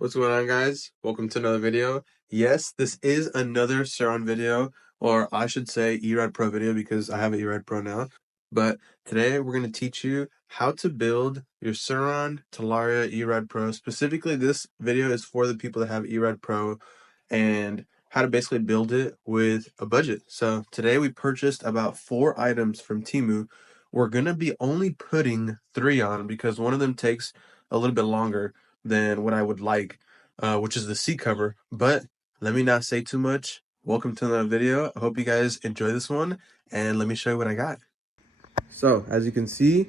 What's going on, guys? Welcome to another video. Yes, this is another Saron video, or I should say Eride Pro video because I have an Eride Pro now. But today we're going to teach you how to build your Saron Talaria Eride Pro. Specifically, this video is for the people that have Eride Pro and how to basically build it with a budget. So today we purchased about 4 items from Temu. We're going to be only putting 3 on because one of them takes a little bit longer than what I would like, which is the seat cover. But let me not say too much. Welcome to another video. I hope you guys enjoy this one, and let me show you what I got. So as you can see,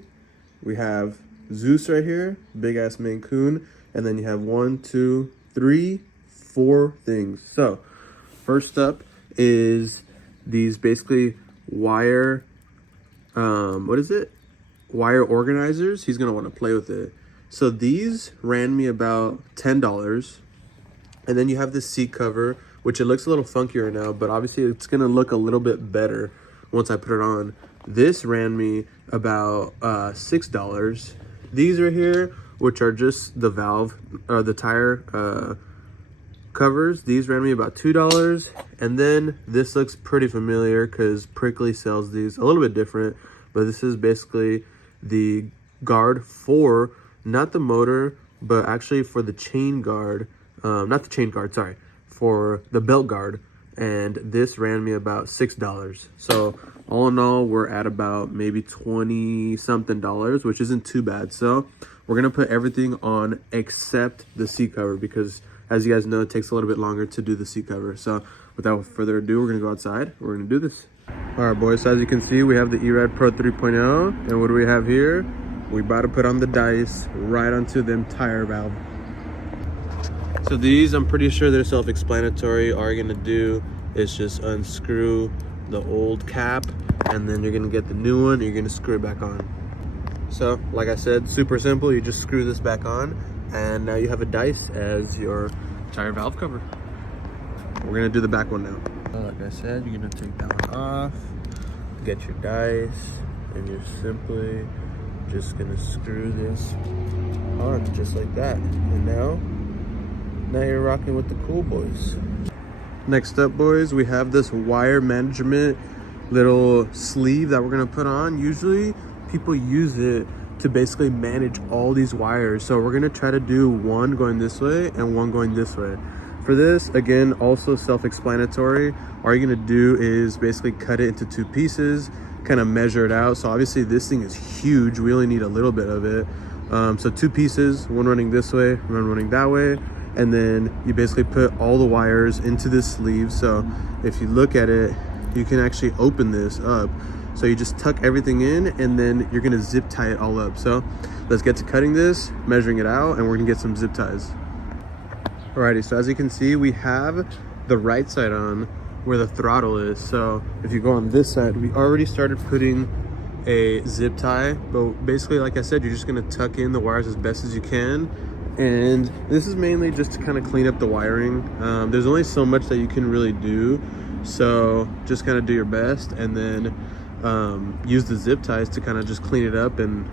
we have Zeus right here, big ass Maine Coon, and then you have 1, 2, 3, 4 things. So first up is these basically wire, wire organizers. He's gonna want to play with it. So these ran me about $10. And then you have this seat cover, which it looks a little funkier now, but obviously it's gonna look a little bit better once I put it on. This ran me about $6. These right here, which are just the valve or the tire covers, these ran me about $2. And then this looks pretty familiar because Prickly sells these a little bit different, but this is basically the guard for not the motor, but actually for the chain guard, not the chain guard, sorry, for the belt guard. And this ran me about $6. So all in all, we're at about maybe 20 something dollars, which isn't too bad. So we're gonna put everything on except the seat cover because, as you guys know, it takes a little bit longer to do the seat cover. So without further ado, we're gonna go outside. We're gonna do this. All right, boys, so as you can see, we have the Eride Pro 3.0. And what do we have here? We about to put on the dice right onto the tire valve. So these, I'm pretty sure they're self-explanatory. All you're gonna do is just unscrew the old cap, and then you're gonna get the new one, and you're gonna screw it back on. So, like I said, super simple. You just screw this back on, and now you have a dice as your tire valve cover. We're gonna do the back one now. Like I said, you're gonna take that one off, get your dice, and you're simply just gonna screw this on just like that. And now you're rocking with the cool boys. Next up, boys, we have this wire management little sleeve that we're gonna put on. Usually people use it to basically manage all these wires. So we're gonna try to do one going this way and one going this way. For this, again, also self-explanatory. All you're gonna do is basically cut it into 2 pieces, kind of measure it out. So obviously this thing is huge. We only need a little bit of it. So 2 pieces, one running this way, one running that way. And then you basically put all the wires into this sleeve. So if you look at it, you can actually open this up. So you just tuck everything in, and then you're gonna zip tie it all up. So let's get to cutting this, measuring it out, and we're gonna get some zip ties. Alrighty, so as you can see, we have the right side on where the throttle is. So if you go on this side, we already started putting a zip tie, but basically, like I said, you're just gonna tuck in the wires as best as you can. And this is mainly just to kind of clean up the wiring. There's only so much that you can really do, so just kind of do your best, and then use the zip ties to kind of just clean it up and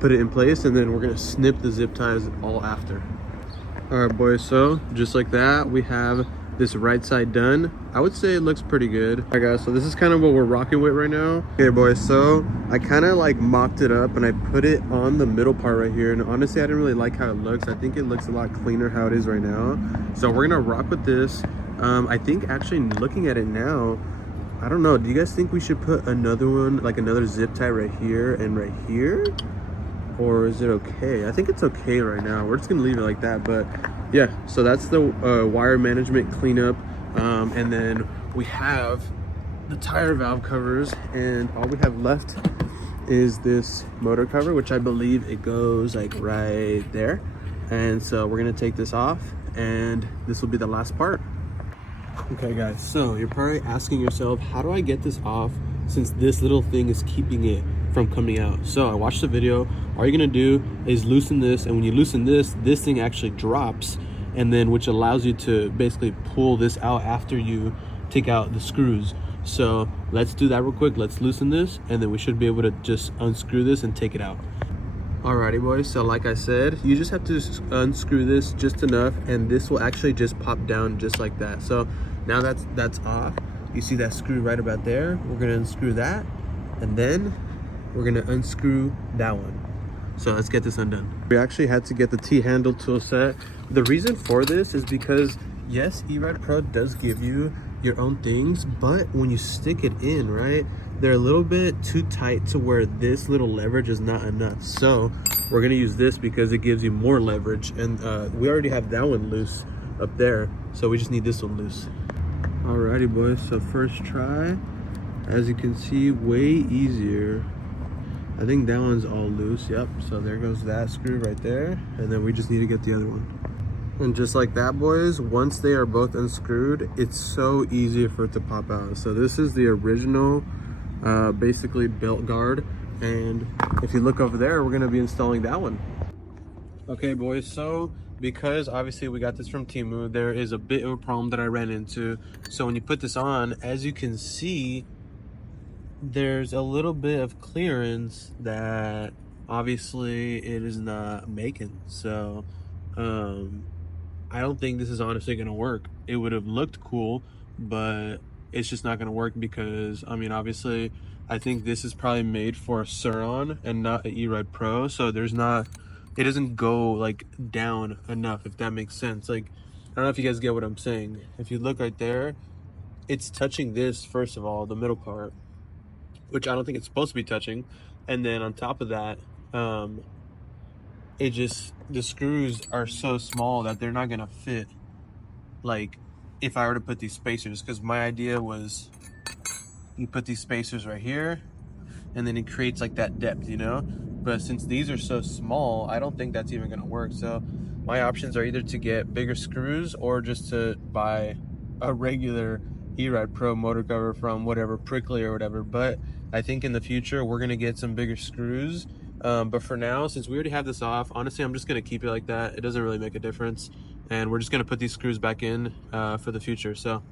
put it in place. And then we're gonna snip the zip ties all after. All right, boys, so just like that, we have this right side done. I would say it looks pretty good. All right, guys, so this is kind of what we're rocking with right now. Okay, boys, so I kind of like mopped it up and I put it on the middle part right here, and honestly I didn't really like how it looks. I think it looks a lot cleaner how it is right now. So we're gonna rock with this. I think actually looking at it now, I don't know, do you guys think we should put another one, like another zip tie right here and right here? Or is it okay? I think it's okay right now. We're just gonna leave it like that. But yeah, so that's the wire management cleanup. And then we have the tire valve covers, and all we have left is this motor cover, which I believe it goes like right there. And so we're gonna take this off, and this will be the last part. Okay, guys, so you're probably asking yourself, how do I get this off since this little thing is keeping it from coming out? So I watched the video. All you're gonna do is loosen this, and when you loosen this thing actually drops, and then which allows you to basically pull this out after you take out the screws. So let's do that real quick. Let's loosen this, and then we should be able to just unscrew this and take it out. Alrighty boys, so like I said, you just have to unscrew this just enough and this will actually just pop down just like that. So now that's off. You see that screw right about there? We're gonna unscrew that and then we're gonna unscrew that one. So let's get this undone. We actually had to get the T-handle tool set. The reason for this is because yes, Eride Pro does give you your own things, but when you stick it in, right, they're a little bit too tight to where this little leverage is not enough. So we're gonna use this because it gives you more leverage, and we already have that one loose up there, so we just need this one loose. Alrighty boys, so first try, as you can see, way easier. I think that one's all loose. Yep, so there goes that screw right there, and then we just need to get the other one. And just like that boys, once they are both unscrewed, it's so easy for it to pop out. So this is the original basically belt guard, and if you look over there, we're going to be installing that one. Okay boys, so because obviously we got this from Temu, there is a bit of a problem that I ran into. So when you put this on, as you can see, there's a little bit of clearance that obviously it is not making. So I don't think this is honestly going to work. It would have looked cool, but it's just not going to work because, I mean, obviously, I think this is probably made for a Sur-On and not an Eride Pro. So there's not, it doesn't go like down enough, if that makes sense. Like, I don't know if you guys get what I'm saying. If you look right there, it's touching this, first of all, the middle part, which I don't think it's supposed to be touching. And then on top of that, it just, the screws are so small that they're not gonna fit like if I were to put these spacers, because my idea was you put these spacers right here and then it creates like that depth, you know, but since these are so small, I don't think that's even gonna work. So my options are either to get bigger screws or just to buy a regular Eride Pro motor cover from whatever, Prickly or whatever. But I think in the future we're gonna get some bigger screws. But for now, since we already have this off, honestly, I'm just gonna keep it like that. It doesn't really make a difference. And we're just gonna put these screws back in for the future. So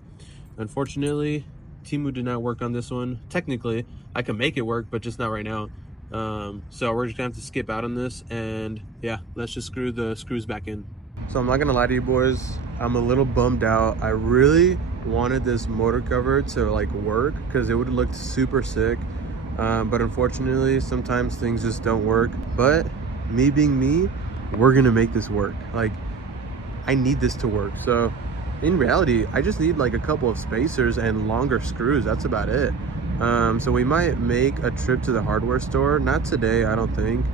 unfortunately, Temu did not work on this one. Technically, I can make it work, but just not right now. So we're just gonna have to skip out on this, and yeah, let's just screw the screws back in. So I'm not gonna lie to you boys, I'm a little bummed out. I really wanted this motor cover to like work because it would have looked super sick. But unfortunately, sometimes things just don't work. But me being me, we're gonna make this work. Like, I need this to work. So in reality, I just need like a couple of spacers and longer screws. That's about it. So we might make a trip to the hardware store. Not today, I don't think.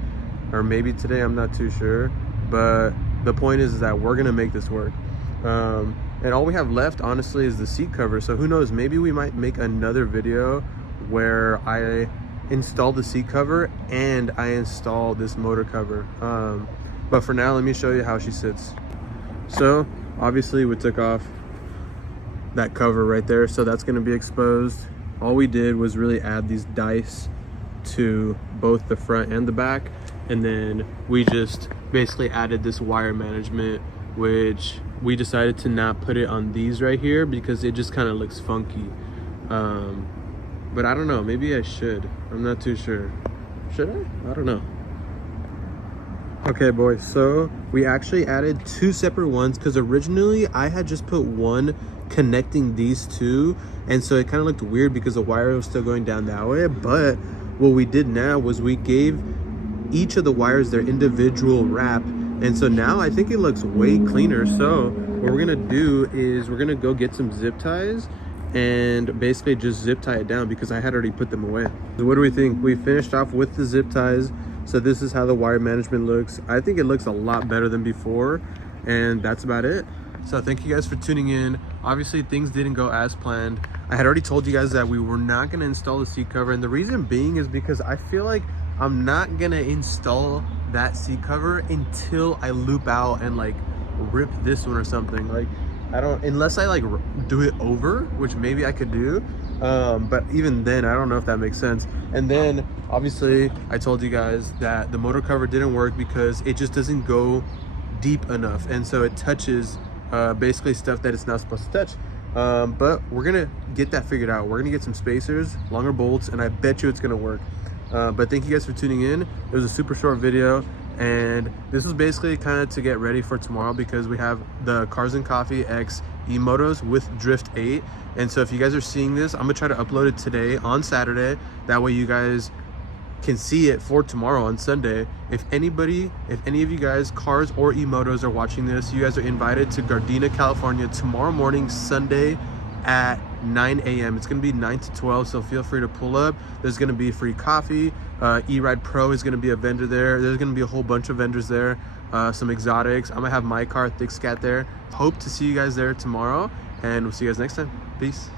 Or maybe today, I'm not too sure. But the point is that we're gonna make this work. And all we have left, honestly, is the seat cover. So who knows, maybe we might make another video where I install the seat cover and I install this motor cover. But for now, let me show you how she sits. So obviously we took off that cover right there, so that's going to be exposed. All we did was really add these dice to both the front and the back, and then we just basically added this wire management, which we decided to not put it on these right here because it just kind of looks funky. But I don't know, maybe I should. I'm not too sure. Should I? I don't know. Okay boys, so we actually added two separate ones because originally I had just put one connecting these two, and so it kind of looked weird because the wire was still going down that way. But what we did now was we gave each of the wires their individual wrap, and so now I think it looks way cleaner. So what we're gonna do is we're gonna go get some zip ties and basically just zip tie it down because I had already put them away. So what do we think? We finished off with the zip ties. So this is how the wire management looks. I think it looks a lot better than before, and that's about it. So thank you guys for tuning in. Obviously things didn't go as planned. I had already told you guys that we were not gonna install the seat cover, and the reason being is because I feel like I'm not gonna install that seat cover until I loop out and like rip this one or something. Like, I don't, unless I like do it over, which maybe I could do, but even then I don't know if that makes sense. And then obviously I told you guys that the motor cover didn't work because it just doesn't go deep enough, and so it touches basically stuff that it's not supposed to touch. But we're gonna get that figured out. We're gonna get some spacers, longer bolts, and I bet you it's gonna work. But thank you guys for tuning in. It was a super short video, and this was basically kind of to get ready for tomorrow, because we have the Cars and Coffee X Emotos with Drift 8. And so if you guys are seeing this, I'm gonna try to upload it today on Saturday. That way you guys can see it for tomorrow on Sunday. If any of you guys, cars or Emotos, are watching this, you guys are invited to Gardena, California tomorrow morning, Sunday at 9 a.m. It's gonna be 9 to 12, so feel free to pull up. There's gonna be free coffee. Eride Pro is gonna be a vendor there. There's gonna be a whole bunch of vendors there. Some exotics. I'm gonna have my car, Thick Scat, there. Hope to see you guys there tomorrow, and we'll see you guys next time. Peace.